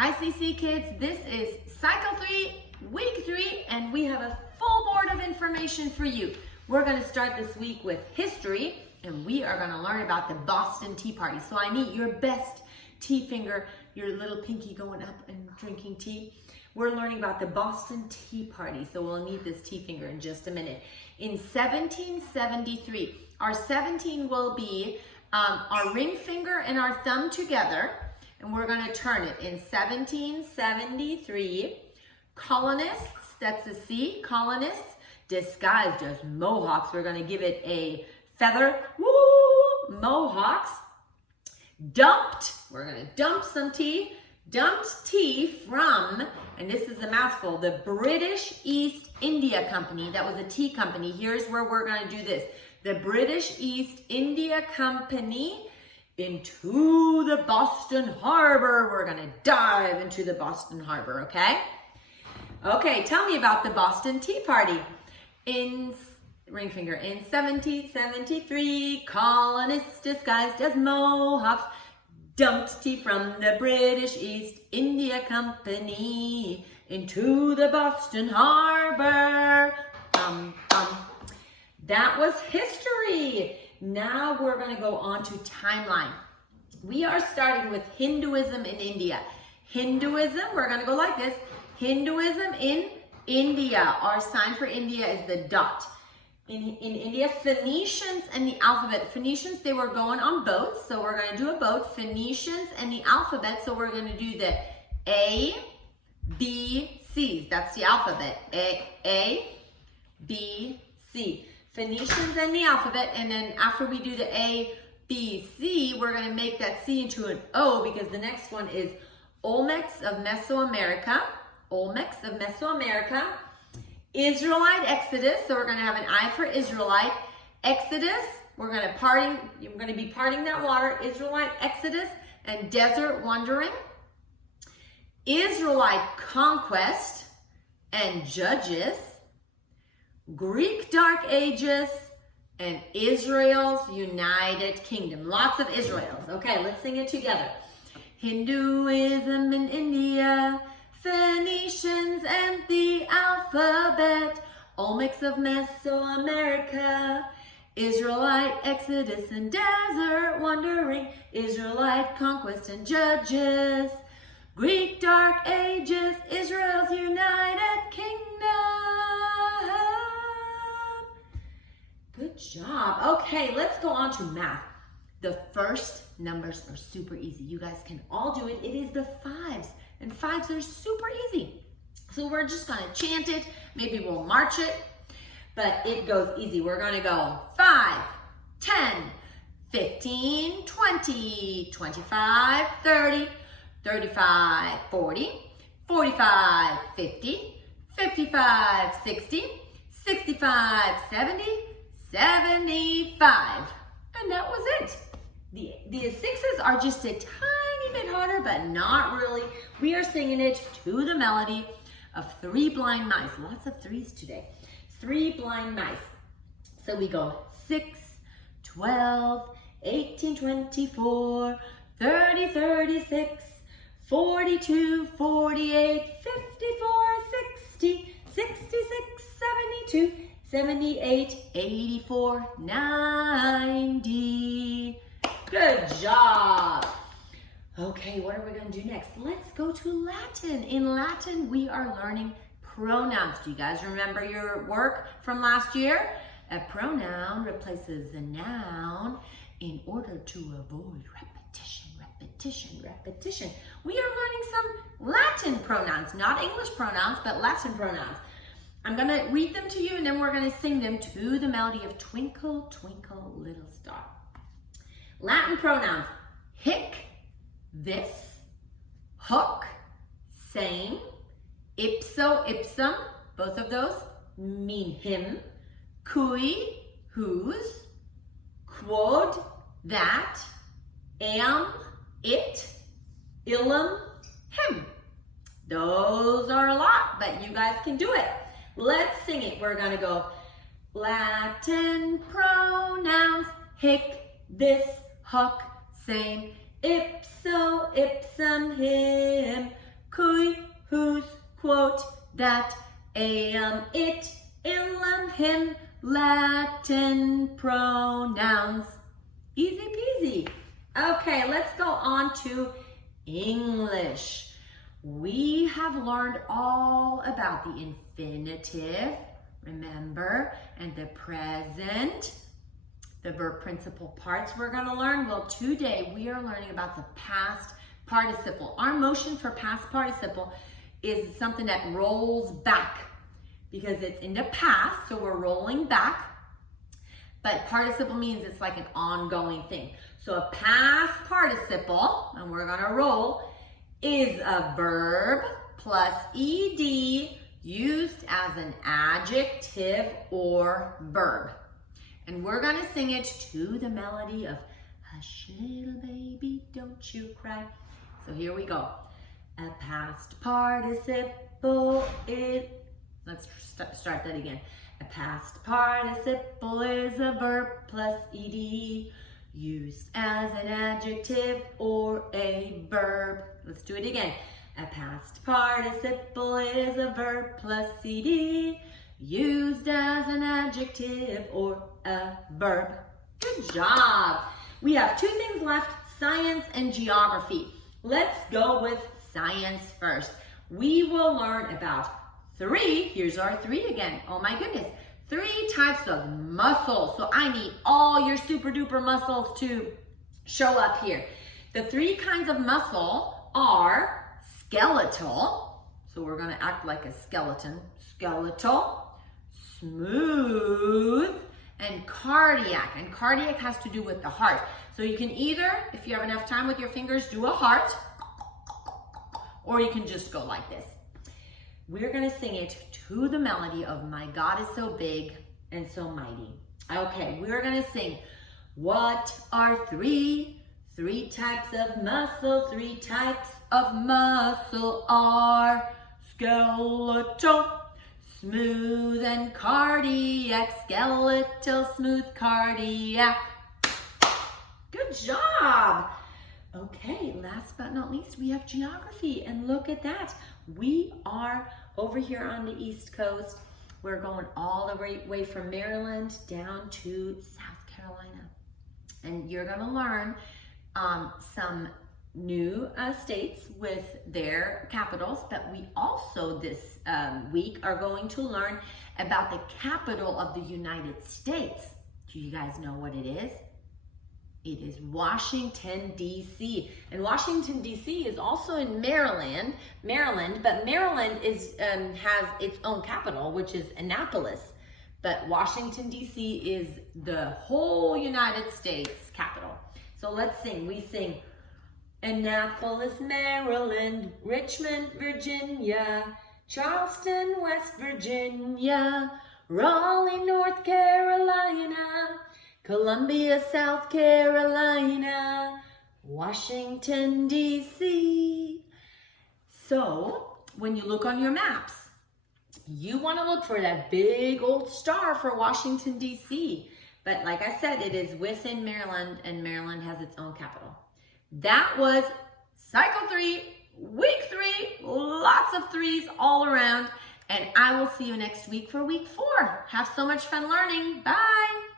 Hi CC kids, this is Cycle 3, Week 3, and we have a full board of information for you. We're going to start this week with history, and we are going to learn about the Boston Tea Party. So I need your best tea finger, your little pinky going up and drinking tea. We're learning about the Boston Tea Party, so we'll need this tea finger in just a minute. In 1773, our 17 will be our ring finger and our thumb together, and we're going to turn it. In 1773, colonists, that's a C, colonists, disguised as Mohawks. We're going to give it a feather. Woo! Mohawks dumped, we're going to dump some tea, dumped tea from, and this is a mouthful, the British East India Company. That was a tea company. Here's where we're going to do this. The British East India Company into the Boston Harbor. We're going to dive into the Boston Harbor, okay? Okay, tell me about the Boston Tea Party. In 1773, colonists disguised as Mohawks dumped tea from the British East India Company into the Boston Harbor. That was history. Now we're going to go on to timeline. We are starting with Hinduism in India. Hinduism, we're going to go like this. Hinduism in India. Our sign for India is the dot. In India, Phoenicians and the alphabet. Phoenicians, they were going on boats, so we're going to do a boat. Phoenicians and the alphabet, so we're going to do the A, B, C's. That's the alphabet. A, B, C. Phoenicians and the alphabet, and then after we do the A, B, C, we're going to make that C into an O because the next one is Olmecs of Mesoamerica. Olmecs of Mesoamerica. Israelite Exodus, so we're going to have an I for Israelite. Exodus, we're going to be parting that water. Israelite Exodus and desert wandering. Israelite conquest and judges. Greek Dark Ages, and Israel's United Kingdom. Lots of Israels. Okay, let's sing it together. Hinduism in India, Phoenicians and the alphabet, Olmecs of Mesoamerica, Israelite Exodus and desert wandering, Israelite conquest and judges, Greek Dark Ages, Israel's United Kingdom. Good job. Okay, let's go on to math. The first numbers are super easy. You guys can all do it. It is the fives, and fives are super easy. So we're just going to chant it. Maybe we'll march it, but it goes easy. We're going to go 5, 10, 15, 20, 25, 30, 35, 40, 45, 50, 55, 60, 65, 70, 75. And that was it. The sixes are just a tiny bit harder, but not really. We are singing it to the melody of Three Blind Mice. Lots of threes today. Three Blind Mice. So we go 6, 12, 18, 24, 30, 36, 42, 48, 54, 60, 66, 72, 78, 84, 90. Good job. Okay, what are we going to do next? Let's go to Latin. In Latin, we are learning pronouns. Do you guys remember your work from last year? A pronoun replaces a noun in order to avoid repetition, repetition, repetition. We are learning some Latin pronouns, not English pronouns, but Latin pronouns. I'm going to read them to you, and then we're going to sing them to the melody of Twinkle, Twinkle, Little Star. Latin pronouns: hic, this; hoc, same; ipso, ipsum, both of those mean him; cui, whose; quod, that; am, it; illum, him. Those are a lot, but you guys can do it. Let's sing it. We're going to go Latin pronouns: hic, this, hoc, same; ipso, ipsum, him; Hui, whose, quote, that, it, ilum, him, Latin pronouns. Easy peasy. Okay, let's go on to English. We have learned all about the infinitive, remember, and the present, the verb principal parts we're going to learn. Well, today we are learning about the past participle. Our motion for past participle is something that rolls back because it's in the past, so we're rolling back. But participle means it's like an ongoing thing. So a past participle, and we're gonna roll, is a verb plus ed used as an adjective or verb. And we're gonna sing it to the melody of Hush Little Baby, Don't You Cry. So here we go. A past participle is, let's start that again. A past participle is a verb plus ed used as an adjective or a verb. Let's do it again. A past participle is a verb plus ed used as an adjective or a verb. Good job. We have two things left, science and geography. Let's go with science first. We will learn about here's our three again. Oh my goodness. 3 types of muscles. So I need all your super duper muscles to show up here. The 3 kinds of muscle are skeletal. So we're going to act like a skeleton. Skeletal, smooth, and cardiac. And cardiac has to do with the heart. So you can either, if you have enough time with your fingers, do a heart, or you can just go like this. We're gonna sing it to the melody of My God is So Big and So Mighty. Okay, we're gonna sing, what are 3 types of muscle? 3 types of muscle are skeletal, smooth, and cardiac. Skeletal, smooth, cardiac. Good job. Okay, last but not least, we have geography, and look at that. We are over here on the East Coast. We're going all the way from Maryland down to South Carolina. And you're gonna learn some new states with their capitals, but we also this week are going to learn about the capital of the United States. Do you guys know what it is? It is Washington, D.C. And Washington, D.C. is also in Maryland, but Maryland is has its own capital, which is Annapolis. But Washington, D.C. is the whole United States capital. So let's sing. We sing, Annapolis, Maryland, Richmond, Virginia, Charleston, West Virginia, Raleigh, North Carolina, Columbia, South Carolina, Washington, D.C. So when you look on your maps, you want to look for that big old star for Washington, D.C. But like I said, it is within Maryland, and Maryland has its own capital. That was Cycle 3, Week 3, lots of 3s all around. And I will see you next week for Week 4. Have so much fun learning. Bye.